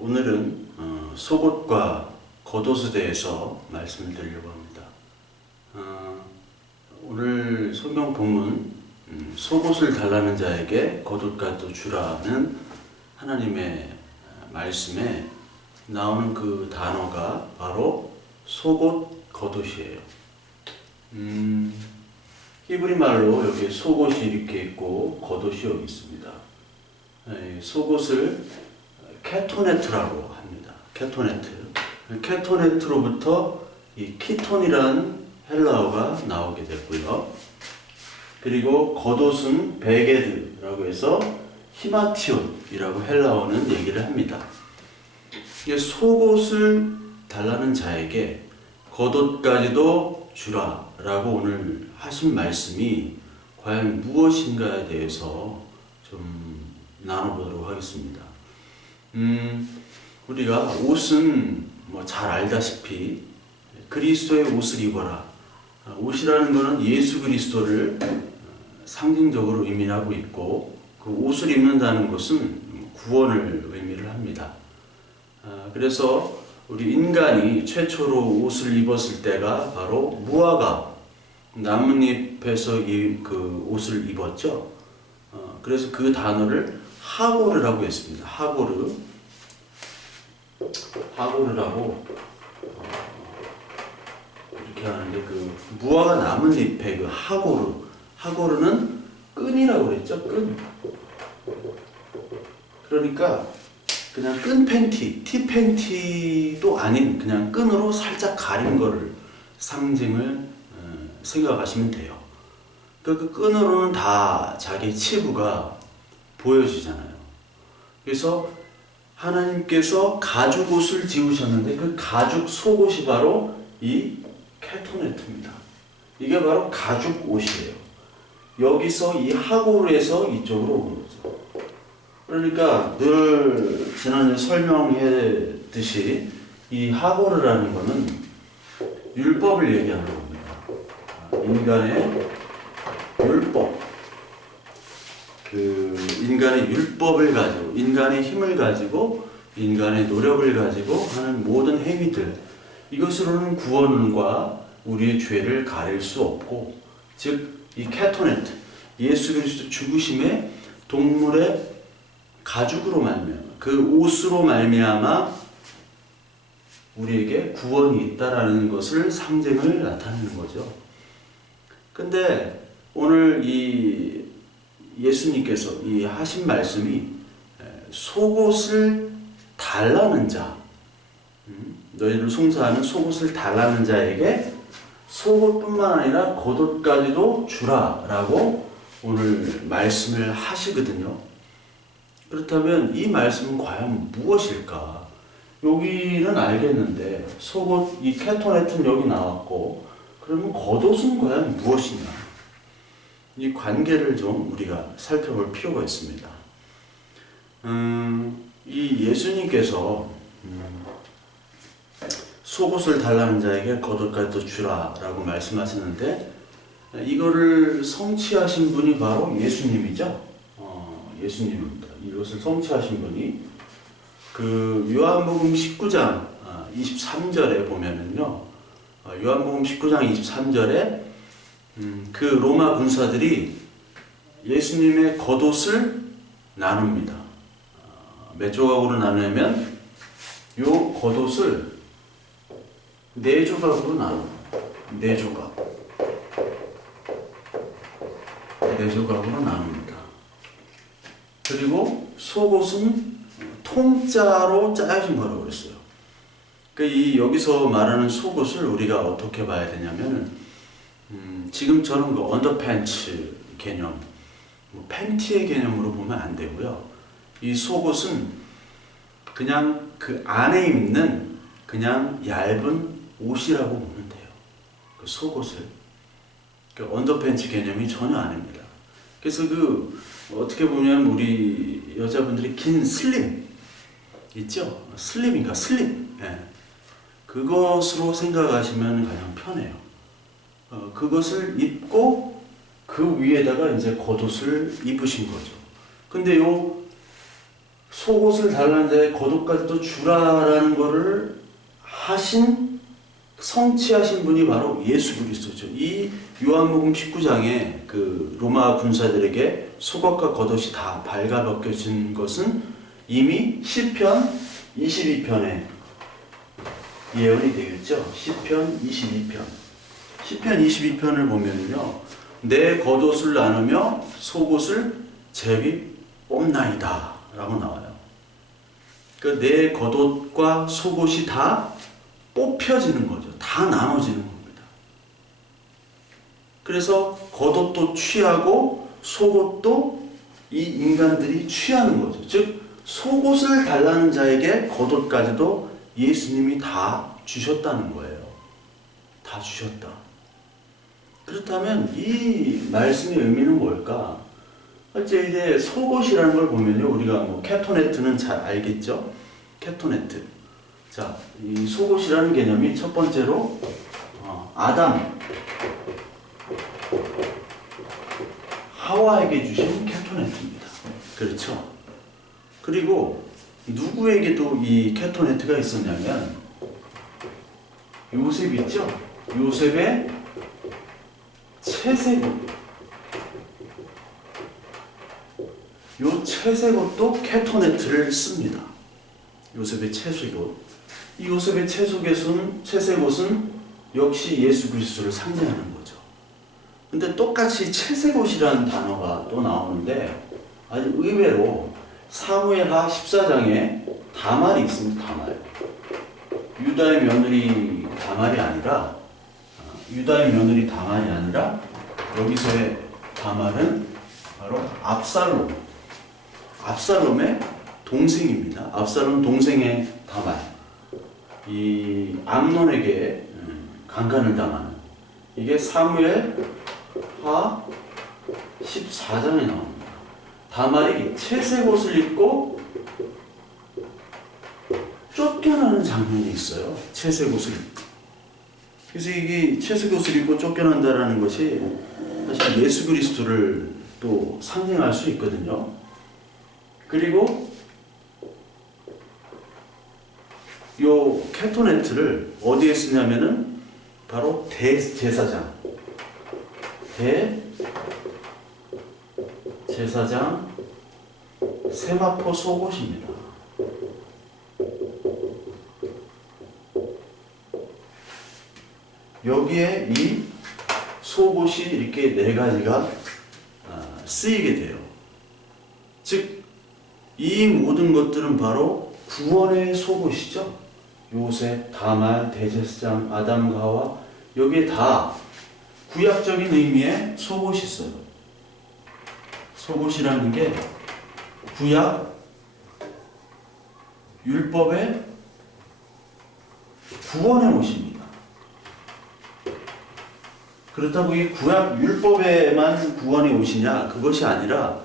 오늘은 속옷과 겉옷에 대해서 말씀을 드리려고 합니다. 오늘 성경 본문 속옷을 달라는 자에게 겉옷까지도 주라는 하나님의 말씀에 나오는 그 단어가 바로 속옷, 겉옷이에요. 히브리 말로 여기 속옷이 이렇게 있고 겉옷이 여기 있습니다. 속옷을 케토네트라고 합니다. 케토네트. 케토네트로부터 이 키톤이라는 헬라어가 나오게 됐고요. 그리고 겉옷은 베게드라고 해서 히마티온이라고 헬라어는 얘기를 합니다. 속옷을 달라는 자에게 겉옷까지도 주라라고 오늘 하신 말씀이 과연 무엇인가에 대해서 좀 나눠보도록 하겠습니다. 우리가 옷은 뭐 잘 알다시피 그리스도의 옷을 입어라. 옷이라는 것은 예수 그리스도를 상징적으로 의미하고 있고, 그 옷을 입는다는 것은 구원을 의미를 합니다. 그래서 우리 인간이 최초로 옷을 입었을 때가 바로 무화과 나뭇잎에서 그 옷을 입었죠. 그래서 그 단어를 하고르라고 했습니다. 하고르라고 이렇게 하는데, 그 무화과 나뭇잎의 그 하고르는 끈이라고 그랬죠. 끈. 그러니까 그냥 끈 팬티, 티 팬티도 아닌 그냥 끈으로 살짝 가린 거를 상징을 생각하시면 돼요. 그 끈으로는 다 자기 치부가 보여지잖아요. 그래서 하나님께서 가죽 옷을 지으셨는데 그 가죽 속옷이 바로 이 케토네트입니다. 이게 바로 가죽 옷이에요. 여기서 이 하고르에서 이쪽으로 오는 거죠. 그러니까 늘 지난주에 설명했듯이 이 하고르라는 것은 율법을 얘기하는 겁니다. 인간의 율법. 그 인간의 율법을 가지고, 인간의 힘을 가지고, 인간의 노력을 가지고 하는 모든 행위들, 이것으로는 구원과 우리의 죄를 가릴 수 없고, 즉 이 케토네트, 예수 그리스도 죽으심에 동물의 가죽으로 말미암아, 그 옷으로 말미암아 우리에게 구원이 있다라는 것을 상징을 나타내는 거죠. 근데 오늘 이 예수님께서 이 하신 말씀이 속옷을 달라는 자, 너희를 송사하는 속옷을 달라는 자에게 속옷뿐만 아니라 겉옷까지도 주라라고 오늘 말씀을 하시거든요. 그렇다면 이 말씀은 과연 무엇일까? 여기는 알겠는데 속옷, 이 케토네트는 여기 나왔고, 그러면 겉옷은 과연 무엇이냐? 이 관계를 좀 우리가 살펴볼 필요가 있습니다. 이 예수님께서 속옷을 달라는 자에게 겉옷까지도 주라라고 말씀하시는데, 이거를 성취하신 분이 바로 예수님이죠. 예수님입니다. 이것을 성취하신 분이 그 요한복음 19장 23절에 보면은요, 요한복음 19장 23절에 그 로마 군사들이 예수님의 겉옷을 나눕니다. 몇 조각으로 나누면 요 겉옷을 4조각으로 나눕니다. 4조각. 4조각으로 나눕니다. 그리고 속옷은 통짜로 짜여진 거라고 그랬어요. 이 여기서 말하는 속옷을 우리가 어떻게 봐야 되냐면, 지금처럼 그 언더팬츠 개념, 팬티의 개념으로 보면 안 되고요. 이 속옷은 그냥 그 안에 입는 그냥 얇은 옷이라고 보면 돼요. 그 속옷을. 그 언더팬츠 개념이 전혀 아닙니다. 그래서 그 어떻게 보면 우리 여자분들이 긴 슬림 있죠? 슬림인가? 슬림. 예. 그것으로 생각하시면 가장 편해요. 그것을 입고 그 위에다가 이제 겉옷을 입으신 거죠. 근데 요 속옷을 달라는 자의 겉옷까지도 주라라는 것을 하신 성취하신 분이 바로 예수 그리스도죠. 이 요한복음 19장에 그 로마 군사들에게 속옷과 겉옷이 다 발가벗겨진 것은 이미 시편 22편에 예언이 되겠죠. 시편 22편. 시편 22편을 보면요, 내 겉옷을 나누며 속옷을 제비 뽑나이다 라고 나와요. 그 내 겉옷과 속옷이 다 뽑혀지는 거죠. 다 나눠지는 겁니다. 그래서 겉옷도 취하고 속옷도 이 인간들이 취하는 거죠. 즉 속옷을 달라는 자에게 겉옷까지도 예수님이 다 주셨다는 거예요. 다 주셨다. 그렇다면 이 말씀의 의미는 뭘까? 이제 속옷이라는 걸 보면요, 우리가 뭐 캐토네트는 잘 알겠죠? 캐토네트. 자, 이 속옷이라는 개념이 첫 번째로 아담, 하와에게 주신 캐토네트입니다. 그렇죠? 그리고 누구에게도 이 캐토네트가 있었냐면 요셉 있죠? 요셉의 채색옷. 요 채색옷도 캐토네트를 씁니다. 요셉의 채색옷. 이 요셉의 채색옷은 역시 예수 그리스도를 상징하는 거죠. 근데 똑같이 채색옷이라는 단어가 또 나오는데 아주 의외로 사무엘하 14장에 다말이 있습니다. 다말. 유다의 며느리 다말이 아니라 여기서의 다말은 바로 압살롬의 동생입니다. 압살롬 동생의 다말. 이 암논에게 강간을 당하는, 이게 사무엘하 14장에 나옵니다. 다말이 채색옷을 입고 쫓겨나는 장면이 있어요. 채색옷을 입고. 그래서 이게 채색옷을 입고 쫓겨난다라는 것이 사실 예수 그리스도를 또 상징할 수 있거든요. 그리고 요 캐토네트를 어디에 쓰냐면은 바로 대제사장 세마포 속옷입니다. 여기에 이 속옷이 이렇게 네 가지가 쓰이게 돼요. 즉, 이 모든 것들은 바로 구원의 속옷이죠. 요셉, 다말, 대제사장, 아담, 가와, 여기에 다 구약적인 의미의 속옷이 있어요. 속옷이라는 게 구약 율법의 구원의 옷입니다. 그렇다고 이 구약 율법에만 구원의 옷이냐? 그것이 아니라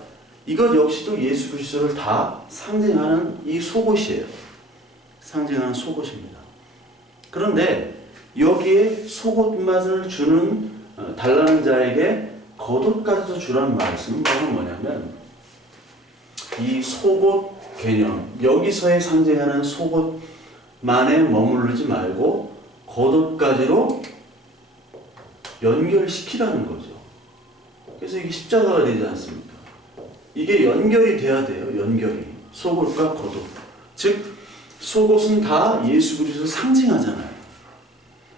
이것 역시도 예수 그리스도를 다 상징하는 이 속옷이에요. 상징하는 속옷입니다. 그런데 여기에 속옷 맛을 주는 달라는 자에게 겉옷까지도 주라는 말씀은 바로 뭐냐면 이 속옷 개념, 여기서의 상징하는 속옷만에 머무르지 말고 겉옷까지로 연결시키라는 거죠. 그래서 이게 십자가가 되지 않습니까? 이게 연결이 돼야 돼요. 연결이. 속옷과 겉옷. 즉 속옷은 다 예수 그리스도를 상징하잖아요.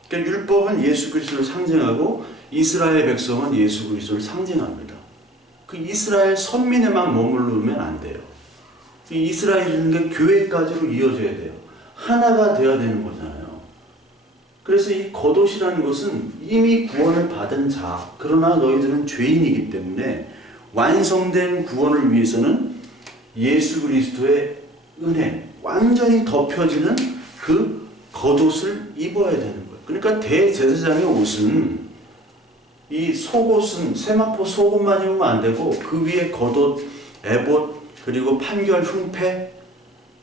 그러니까 율법은 예수 그리스도를 상징하고 이스라엘 백성은 예수 그리스도를 상징합니다. 그 이스라엘 선민에만 머무르면 안 돼요. 이스라엘이라는 게 교회까지로 이어져야 돼요. 하나가 되어야 되는 거잖아요. 그래서 이 겉옷이라는 것은 이미 구원을 받은 자, 그러나 너희들은 죄인이기 때문에 완성된 구원을 위해서는 예수 그리스도의 은혜, 완전히 덮여지는 그 겉옷을 입어야 되는 거예요. 그러니까 대제사장의 옷은, 이 속옷은 세마포 속옷만 입으면 안 되고 그 위에 겉옷, 에봇, 그리고 판결, 흉패,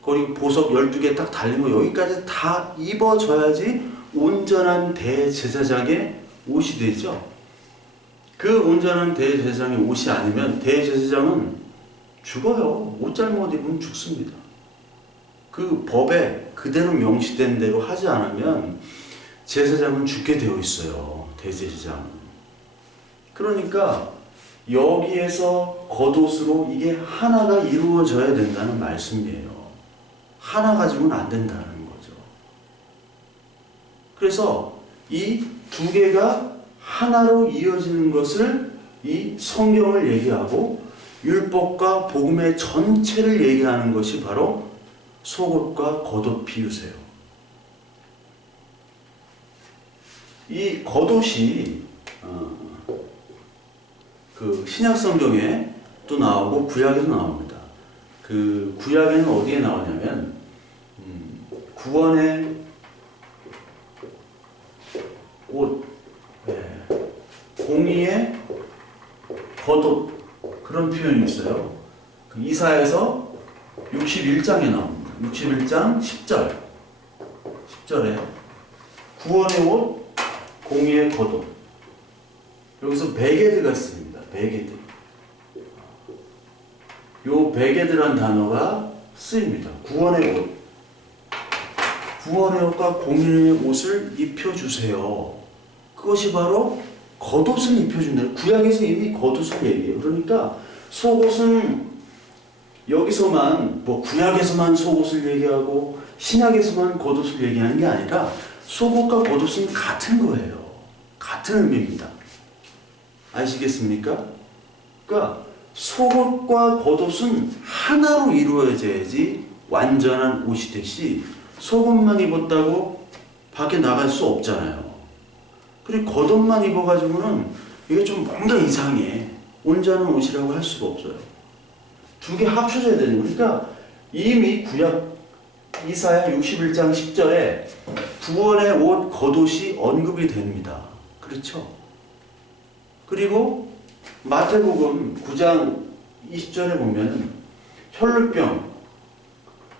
그리고 보석 12개 딱 달린 거 여기까지 다 입어줘야지 온전한 대제사장의 옷이 되죠. 그 온전한 대제사장의 옷이 아니면 대제사장은 죽어요. 옷 잘못 입으면 죽습니다. 그 법에 그대로 명시된 대로 하지 않으면 제사장은 죽게 되어 있어요. 대제사장은. 그러니까 여기에서 겉옷으로 이게 하나가 이루어져야 된다는 말씀이에요. 하나 가지고는 안 된다는 거죠. 그래서 이 두 개가 하나로 이어지는 것을 이 성경을 얘기하고 율법과 복음의 전체를 얘기하는 것이 바로 속옷과 겉옷 비유세요. 이 겉옷이 그 신약 성경에 또 나오고 구약에도 나옵니다. 그 구약에는 어디에 나오냐면 구원의 옷, 공의의 겉옷 그런 표현이 있어요. 그 이사야에서 61장에 나옵니다. 61장 10절 10절에 구원의 옷, 공의의 겉옷. 여기서 베게드가 쓰입니다. 베게드. 요 베게드란 단어가 쓰입니다. 구원의 옷. 구원의 옷과 공의의 옷을 입혀주세요. 그것이 바로 겉옷을 입혀준다. 구약에서 이미 겉옷을 얘기해요. 그러니까 속옷은 여기서만 뭐 구약에서만 속옷을 얘기하고 신약에서만 겉옷을 얘기하는 게 아니라 속옷과 겉옷은 같은 거예요. 같은 의미입니다. 아시겠습니까? 그러니까 속옷과 겉옷은 하나로 이루어져야지 완전한 옷이 되시 속옷만 입었다고 밖에 나갈 수 없잖아요. 그리고 겉옷만 입어가지고는 이게 좀 뭔가 이상해. 온전한 옷이라고 할 수가 없어요. 두 개 합쳐져야 되는 거예요. 그러니까 이미 구약 이사야 61장 10절에 구원의 옷 겉옷이 언급이 됩니다. 그렇죠? 그리고 마태복음 9장 20절에 보면 혈루병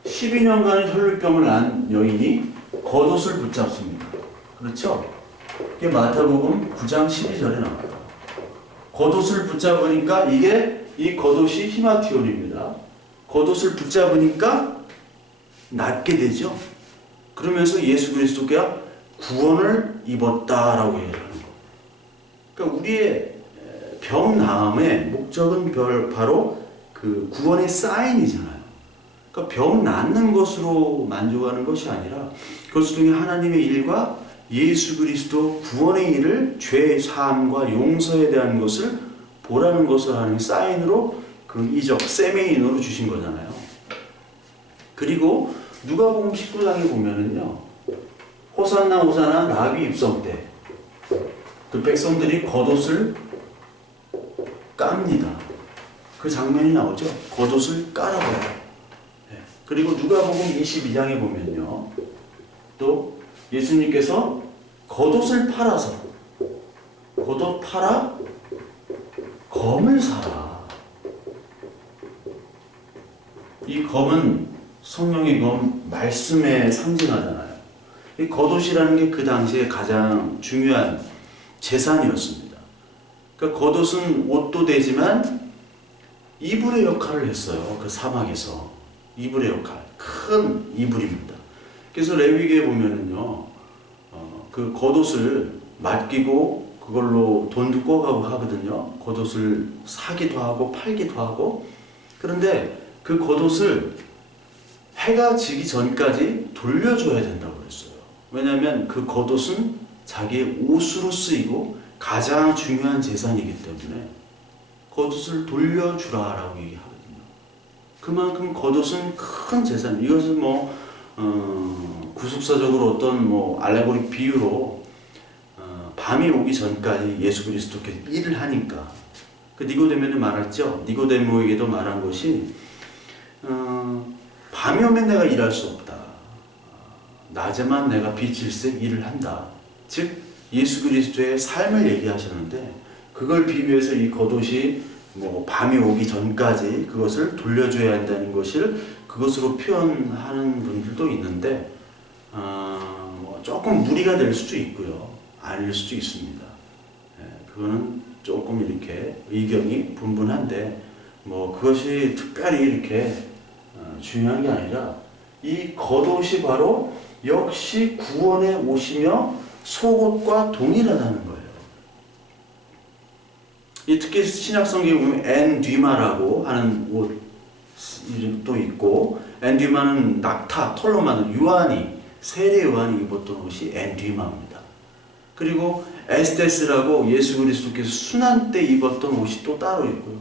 12년간 혈루병을 난 여인이 겉옷을 붙잡습니다. 그렇죠? 이게 마태복음 9장 12절에 나와요. 겉옷을 붙잡으니까 이게 이 겉옷이 히마티온입니다. 겉옷을 붙잡으니까 낫게 되죠. 그러면서 예수 그리스도가 구원을 입었다라고 얘기하는 거. 그러니까 우리의 병 나음의 목적은 바로 그 구원의 사인이잖아요. 그러니까 병 낫는 것으로 만족하는 것이 아니라 그것을 통해 하나님의 일과 예수 그리스도 구원의 일을 죄 사함과 용서에 대한 것을 보라는 것을 하는 사인으로 그 이적 세메인으로 주신 거잖아요. 그리고 누가복음 19장에 보면은요, 호산나 호산나 나비 입성 때 그 백성들이 겉옷을 깝니다. 그 장면이 나오죠. 겉옷을 깔아버려요. 그리고 누가복음 22장에 보면요, 또 예수님께서 겉옷을 팔아서 겉옷 팔아 검을 사라. 이 검은 성령의 검, 말씀에 상징하잖아요. 이 겉옷이라는 게 그 당시에 가장 중요한 재산이었습니다. 그러니까 겉옷은 옷도 되지만 이불의 역할을 했어요. 그 사막에서 이불의 역할, 큰 이불입니다. 그래서 레위기에 보면은요, 그 겉옷을 맡기고 그걸로 돈도 꿔가고 하거든요. 겉옷을 사기도 하고 팔기도 하고. 그런데 그 겉옷을 해가 지기 전까지 돌려줘야 된다고 그랬어요. 왜냐하면 그 겉옷은 자기의 옷으로 쓰이고 가장 중요한 재산이기 때문에 겉옷을 돌려주라라고 얘기하거든요. 그만큼 겉옷은 큰 재산. 이것은 구속사적으로 어떤 알레고리 비유로 밤이 오기 전까지 예수 그리스도께 일을 하니까 그 니고데모에게 말했죠. 니고데모에게도 말한 것이 밤이 오면 내가 일할 수 없다. 낮에만 내가 빛일세 일을 한다. 즉 예수 그리스도의 삶을 얘기하셨는데 그걸 비유해서 이 겉옷이 밤이 오기 전까지 그것을 돌려줘야 한다는 것을 그것으로 표현하는 분들도 있는데 조금 무리가 될 수도 있고요. 아닐 수도 있습니다. 그거는 조금 이렇게 의견이 분분한데 뭐 그것이 특별히 이렇게 중요한 게 아니라 이 겉옷이 바로 역시 구원의 옷이며 속옷과 동일하다는 거예요. 이 특히 신약성경에 보면 엔디마라고 하는 옷 이름도 있고, 엔디마는 낙타, 털로 만든 요한이, 세례 요한이 입었던 옷이 엔디마입니다. 그리고 에스테스라고 예수 그리스도께서 순환 때 입었던 옷이 또 따로 있고요.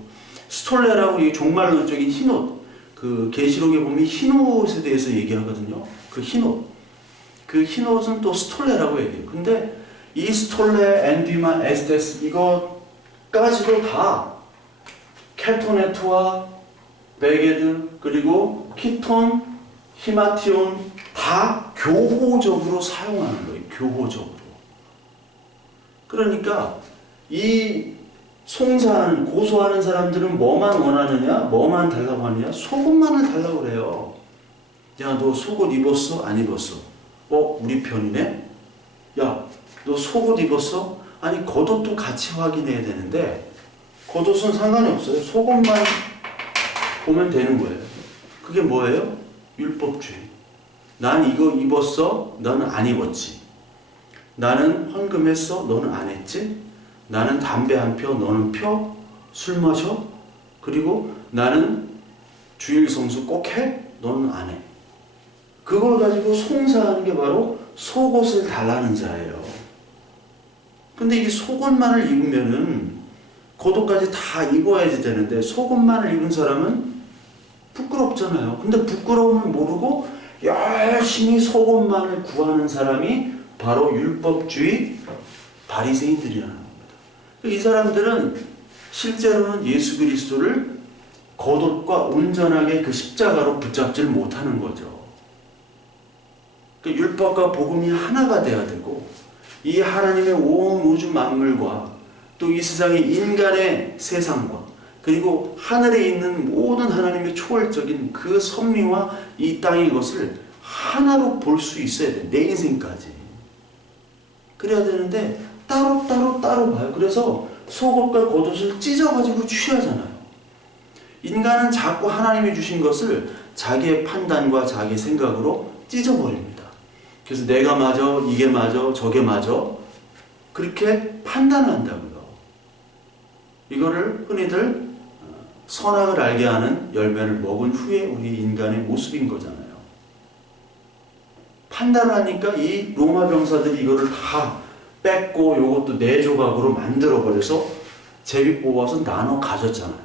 스톨레라고 이 종말론적인 흰옷, 그 계시록에 보면 흰옷에 대해서 얘기하거든요. 그 흰옷, 그 흰옷은 또 스톨레라고 얘기해요. 근데 이 스톨레, 엔디마, 에스테스 이것까지도 다 케토네트와 베게드 그리고 키톤, 히마티온 다 교호적으로 사용하는 거예요. 교호적으로. 그러니까 이 송사하는, 고소하는 사람들은 뭐만 원하느냐? 뭐만 달라고 하느냐? 속옷만을 달라고 그래요. 야, 너 속옷 입었어? 안 입었어? 우리 편이네? 야, 너 속옷 입었어? 아니, 겉옷도 같이 확인해야 되는데 겉옷은 상관이 없어요. 속옷만 보면 되는 거예요. 그게 뭐예요? 율법주의. 난 이거 입었어? 너는 안 입었지. 나는 헌금했어? 너는 안 했지? 나는 담배 한 펴? 너는 펴? 술 마셔? 그리고 나는 주일 성수 꼭 해? 너는 안 해. 그걸 가지고 송사하는 게 바로 속옷을 달라는 자예요. 근데 이 속옷만을 입으면은 겉옷까지 다 입어야지 되는데 속옷만을 입은 사람은 부끄럽잖아요. 근데 부끄러움을 모르고 열심히 속옷만을 구하는 사람이 바로 율법주의 바리새인들이라는 겁니다. 이 사람들은 실제로는 예수 그리스도를 겉옷과 온전하게 그 십자가로 붙잡지를 못하는 거죠. 율법과 복음이 하나가 돼야 되고, 이 하나님의 온 우주 만물과 또 이 세상의 인간의 세상과 그리고 하늘에 있는 모든 하나님의 초월적인 그 섭리와 이 땅의 것을 하나로 볼 수 있어야 돼. 내 인생까지. 그래야 되는데 따로 봐요. 그래서 속옷과 겉옷을 찢어가지고 취하잖아요. 인간은 자꾸 하나님이 주신 것을 자기의 판단과 자기 생각으로 찢어버립니다. 그래서 내가 맞아, 이게 맞아, 저게 맞아, 그렇게 판단한다고요. 이거를 흔히들 선악을 알게 하는 열매를 먹은 후에 우리 인간의 모습인 거잖아요. 판단을 하니까 이 로마 병사들이 이거를 다 뺏고 요것도 네 조각으로 만들어버려서 제비 뽑아서 나눠 가졌잖아요.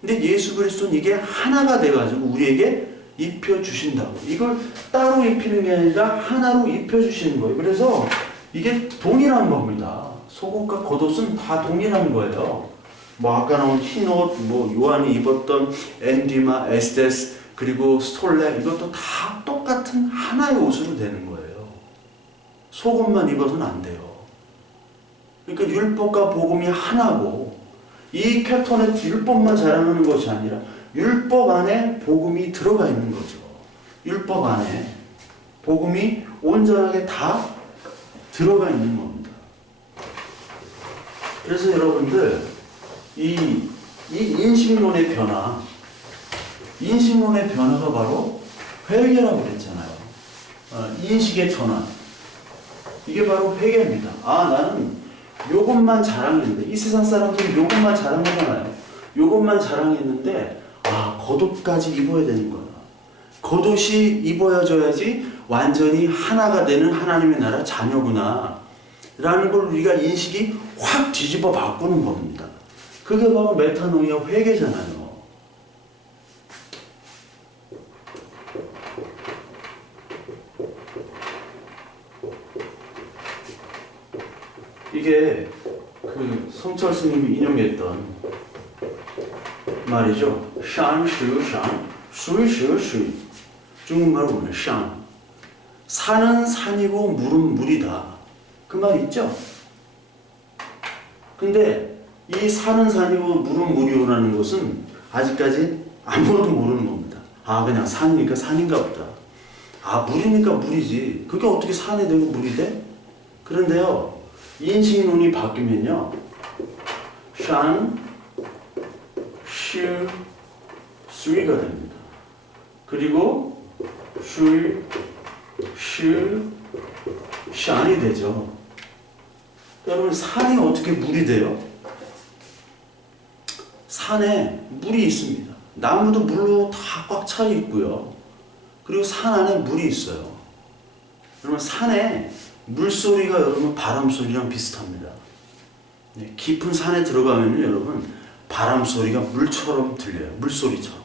근데 예수 그리스도는 이게 하나가 돼가지고 우리에게 입혀주신다고. 이걸 따로 입히는 게 아니라 하나로 입혀주시는 거예요. 그래서 이게 동일한 겁니다. 속옷과 겉옷은 다 동일한 거예요. 뭐 아까 나온 흰옷, 뭐 요한이 입었던 엔디마, 에스테스, 그리고 스톨레, 이것도 다 똑같은 하나의 옷으로 되는 거예요. 속옷만 입어서는 안 돼요. 그러니까 율법과 복음이 하나고, 이 케토네트 율법만 자랑하는 것이 아니라 율법 안에 복음이 들어가 있는 거죠. 율법 안에 복음이 온전하게 다 들어가 있는 겁니다. 그래서 여러분들 이 인식론의 변화가 바로 회개라고 그랬잖아요. 인식의 전환. 이게 바로 회개입니다. 나는 요것만 자랑했는데, 이 세상 사람들은 요것만 자랑하잖아요. 요것만 자랑했는데, 겉옷까지 입어야 되는 거야. 겉옷이 입어져야지 완전히 하나가 되는 하나님의 나라 자녀구나 라는 걸 우리가 인식이 확 뒤집어 바꾸는 겁니다. 그게 바로 메타노이아 회개잖아요. 이게 그 성철 스님이 인용했던 말이죠. 산, 시, 산, 수이, 시, 수이. 중국말로 보면 산. 산은 산이고 물은 물이다. 그 말 있죠? 근데 이 산은 산이고 물은 물이오라는 것은 아직까지 아무도 모르는 겁니다. 그냥 산이니까 산인가 보다. 물이니까 물이지. 그게 어떻게 산이 되고 물이 돼? 그런데요, 인식론이 바뀌면요, 산, 슈, 수위가 됩니다. 그리고 슈, 슈, 샨이 되죠. 여러분, 산이 어떻게 물이 돼요? 산에 물이 있습니다. 나무도 물로 다 꽉 차 있고요. 그리고 산 안에 물이 있어요. 여러분, 산에 물소리가 여러분 바람소리랑 비슷합니다. 네, 깊은 산에 들어가면 여러분 바람소리가 물처럼 들려요. 물소리처럼.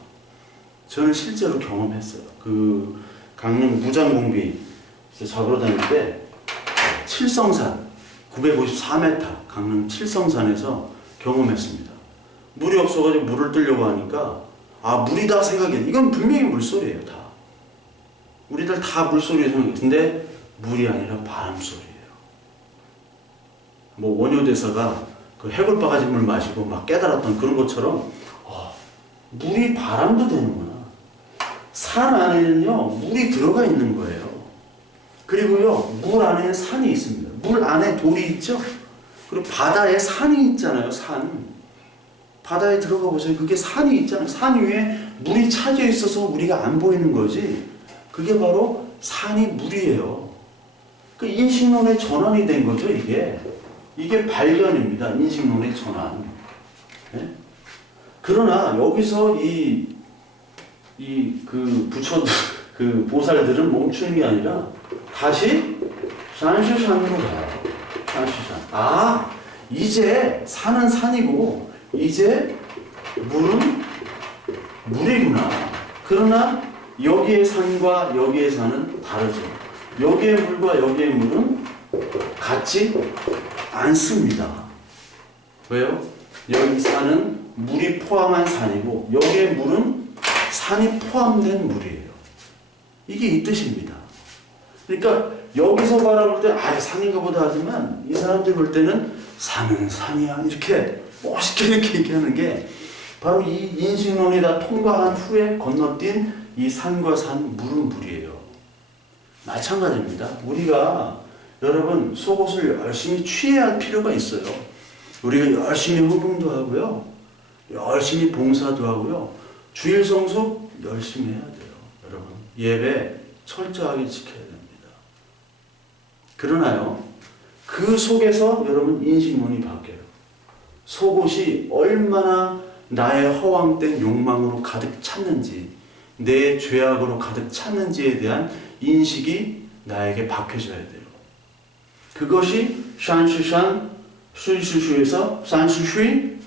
저는 실제로 경험했어요. 그 강릉 무장공비 잡으러 다닐 때 칠성산 954m 강릉 칠성산에서 경험했습니다. 물이 없어가지고 물을 뜨려고 하니까 물이다 생각했는데 이건 분명히 물소리예요. 다 우리들 다 물소리에 생각해요. 근데 물이 아니라 바람소리예요. 뭐 원효대사가 그 해골바가지 물 마시고 막 깨달았던 그런 것처럼 물이 바람도 되는구나. 산 안에는요 물이 들어가 있는 거예요. 그리고요 물 안에 산이 있습니다. 물 안에 돌이 있죠. 그리고 바다에 산이 있잖아요. 산 바다에 들어가 보세요. 그게 산이 있잖아요. 산 위에 물이 차져 있어서 우리가 안 보이는 거지. 그게 바로 산이 물이에요. 그 인식론의 전환이 된 거죠. 이게 발견입니다. 인식론의 전환. 네? 그러나 여기서 부처들, 그 보살들은 멈추는 게 아니라 다시 샨슈샨으로 가요. 샨슈샨. 이제 산은 산이고 이제 물은 물이구나. 그러나 여기의 산과 여기의 산은 다르죠. 여기의 물과 여기의 물은 같지 않습니다. 왜요? 여기 산은 물이 포함한 산이고 여기의 물은 산이 포함된 물이에요. 이게 이 뜻입니다. 그러니까 여기서 바라볼 때 산인가 보다 하지만 이 사람들 볼 때는 산은 산이야 이렇게 멋있게 이렇게 얘기하는 게 바로 이 인식론이 다 통과한 후에 건너뛴 이 산과 산, 물은 물이에요. 마찬가지입니다. 우리가 여러분 속옷을 열심히 취해야 할 필요가 있어요. 우리가 열심히 호봉도 하고요. 열심히 봉사도 하고요. 주일 성수 열심히 해야 돼요. 여러분 예배 철저하게 지켜야 됩니다. 그러나요 그 속에서 여러분 인식론이 바뀌어요. 속옷이 얼마나 나의 허황된 욕망으로 가득 찼는지 내 죄악으로 가득 찼는지에 대한 인식이 나에게 박혀져야 돼요. 그것이 샨슈샨 수이슈슈에서 싼슈슈이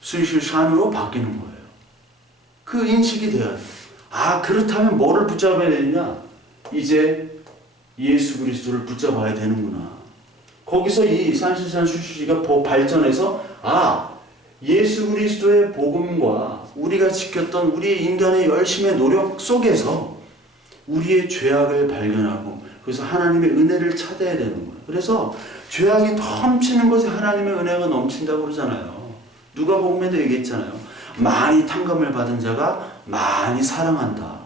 수이슈샨으로 바뀌는 거예요. 그 인식이 돼야 돼요. 그렇다면 뭐를 붙잡아야 되느냐? 이제 예수 그리스도를 붙잡아야 되는구나. 거기서 이 싼슈샨 수이슈슈가 발전해서 예수 그리스도의 복음과 우리가 지켰던 우리 인간의 열심의 노력 속에서 우리의 죄악을 발견하고 그래서 하나님의 은혜를 찾아야 되는 거예요. 그래서 죄악이 넘치는 것에 하나님의 은혜가 넘친다고 그러잖아요. 누가복음에도 얘기했잖아요. 많이 탕감을 받은 자가 많이 사랑한다.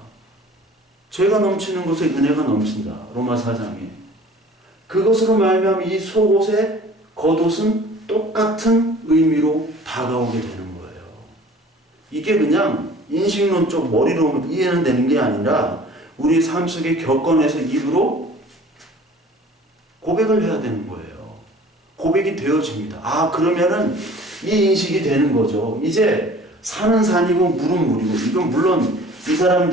죄가 넘치는 것에 은혜가 넘친다. 로마 4장에. 그것으로 말미암아 이 속옷의 겉옷은 똑같은 의미로 다가오게 되는 거예요. 이게 그냥 인식론 쪽 머리로 이해는 되는 게 아니라 우리 삶 속에 겪어내서 입으로 고백을 해야 되는 거예요. 고백이 되어집니다. 그러면은 이 인식이 되는 거죠. 이제 산은 산이고 물은 물이고. 이건 물론 이 사람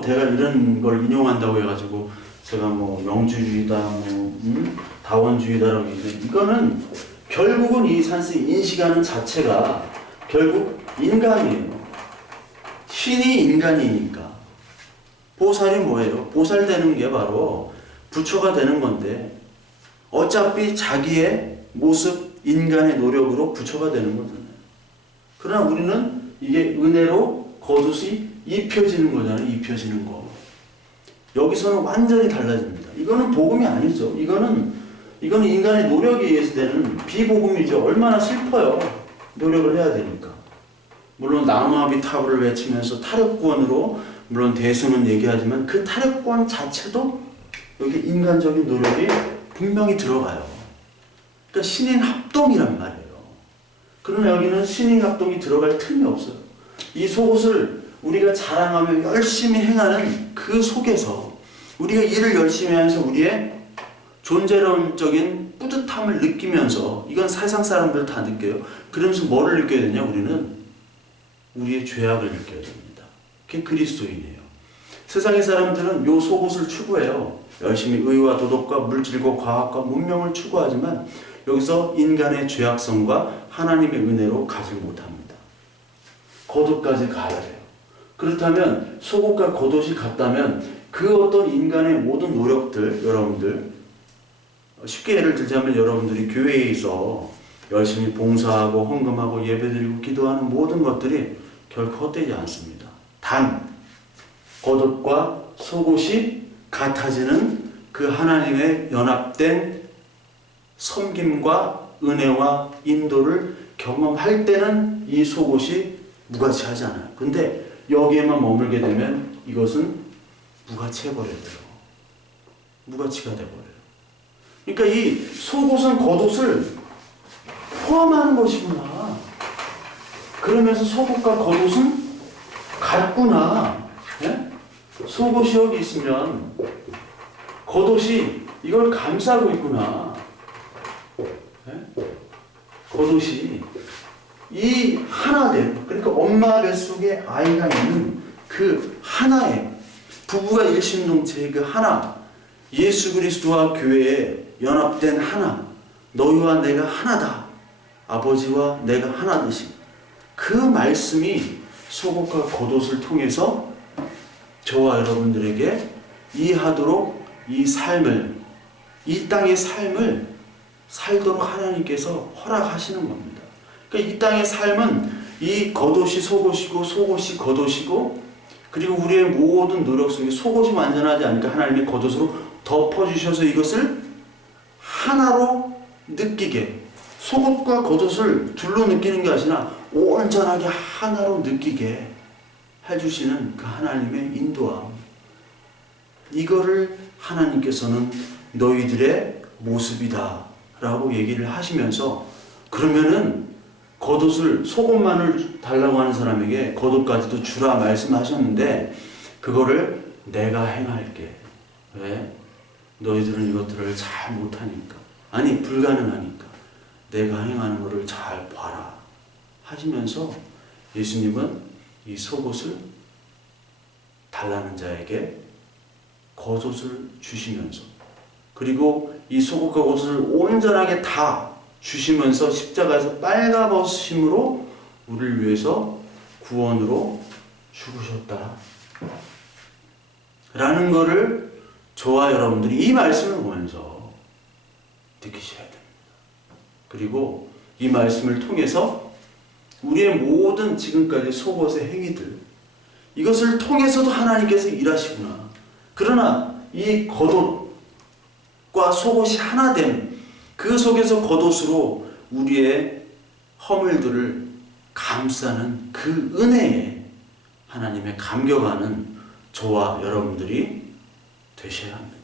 내가 이런 걸 인용한다고 해가지고 제가 뭐 영주주의다, 다원주의다라고 얘기해요. 이거는 결국은 이 산스 인식하는 자체가 결국 인간이에요. 신이 인간이니까. 보살이 뭐예요? 보살 되는 게 바로 부처가 되는 건데 어차피 자기의 모습, 인간의 노력으로 부처가 되는 거잖아요. 그러나 우리는 이게 은혜로 겉옷이 입혀지는 거잖아요. 입혀지는 거. 여기서는 완전히 달라집니다. 이거는 복음이 아니죠. 이거는 인간의 노력에 의해서 되는 비복음이죠. 얼마나 슬퍼요. 노력을 해야 되니까. 물론 나무아비 타브를 외치면서 타력구원으로 물론 대수는 얘기하지만 그 타력구원 자체도 여기 인간적인 노력이 분명히 들어가요. 그러니까 신인 합동이란 말이에요. 그러나 여기는 신인 합동이 들어갈 틈이 없어요. 이 속옷을 우리가 자랑하며 열심히 행하는 그 속에서 우리가 일을 열심히 하면서 우리의 존재론적인 뿌듯함을 느끼면서, 이건 세상 사람들 다 느껴요. 그러면서 뭐를 느껴야 되냐? 우리는 우리의 죄악을 느껴야 됩니다. 그게 그리스도인이에요. 세상의 사람들은 요 속옷을 추구해요. 열심히 의와 도덕과 물질과 과학과 문명을 추구하지만 여기서 인간의 죄악성과 하나님의 은혜로 가지 못합니다. 겉옷까지 가야 돼요. 그렇다면 속옷과 겉옷이 같다면 그 어떤 인간의 모든 노력들, 여러분들 쉽게 예를 들자면 여러분들이 교회에서 열심히 봉사하고 헌금하고 예배드리고 기도하는 모든 것들이 결코 헛되지 않습니다. 단 겉옷과 속옷이 같아지는 그 하나님의 연합된 섬김과 은혜와 인도를 경험할 때는 이 속옷이 무가치하지 않아요. 근데 여기에만 머물게 되면 이것은 무가치해버려요. 무가치가 돼버려요. 그러니까 이 속옷은 겉옷을 포함하는 것이구나. 그러면서 속옷과 겉옷은 같구나. 네? 속옷이 여기 있으면 겉옷이 이걸 감싸고 있구나. 네? 겉옷이 이 하나됨, 그러니까 엄마 뱃속에 아이가 있는 그 하나의, 부부가 일심동체의 그 하나, 예수 그리스도와 교회에 연합된 하나, 너희와 내가 하나다, 아버지와 내가 하나듯이, 그 말씀이 속옷과 겉옷을 통해서 저와 여러분들에게 이해하도록 이 삶을, 이 땅의 삶을 살도록 하나님께서 허락하시는 겁니다. 그러니까 이 땅의 삶은 이 겉옷이 속옷이고 속옷이 겉옷이고, 그리고 우리의 모든 노력 속에 속옷이 완전하지 않으니까 하나님이 겉옷으로 덮어주셔서 이것을 하나로 느끼게, 속옷과 겉옷을 둘로 느끼는 게 아니라 온전하게 하나로 느끼게 해주시는 그 하나님의 인도함, 이거를 하나님께서는 너희들의 모습이다 라고 얘기를 하시면서, 그러면은 겉옷을, 속옷만을 달라고 하는 사람에게 겉옷까지도 주라 말씀하셨는데 그거를 내가 행할게. 왜? 너희들은 이것들을 잘 못하니까, 아니 불가능하니까 내가 행하는 것을 잘 봐라 하시면서 예수님은 이 속옷을 달라는 자에게 겉옷을 주시면서, 그리고 이 속옷과 겉옷을 온전하게 다 주시면서 십자가에서 빨가벗으심으로 우리를 위해서 구원으로 죽으셨다 라는 것을 저와 여러분들이 이 말씀을 보면서 느끼셔야 됩니다. 그리고 이 말씀을 통해서 우리의 모든 지금까지 속옷의 행위들, 이것을 통해서도 하나님께서 일하시구나. 그러나 이 겉옷과 속옷이 하나됨, 그 속에서 겉옷으로 우리의 허물들을 감싸는 그 은혜에 하나님의 감격하는 저와 여러분들이 되셔야 합니다.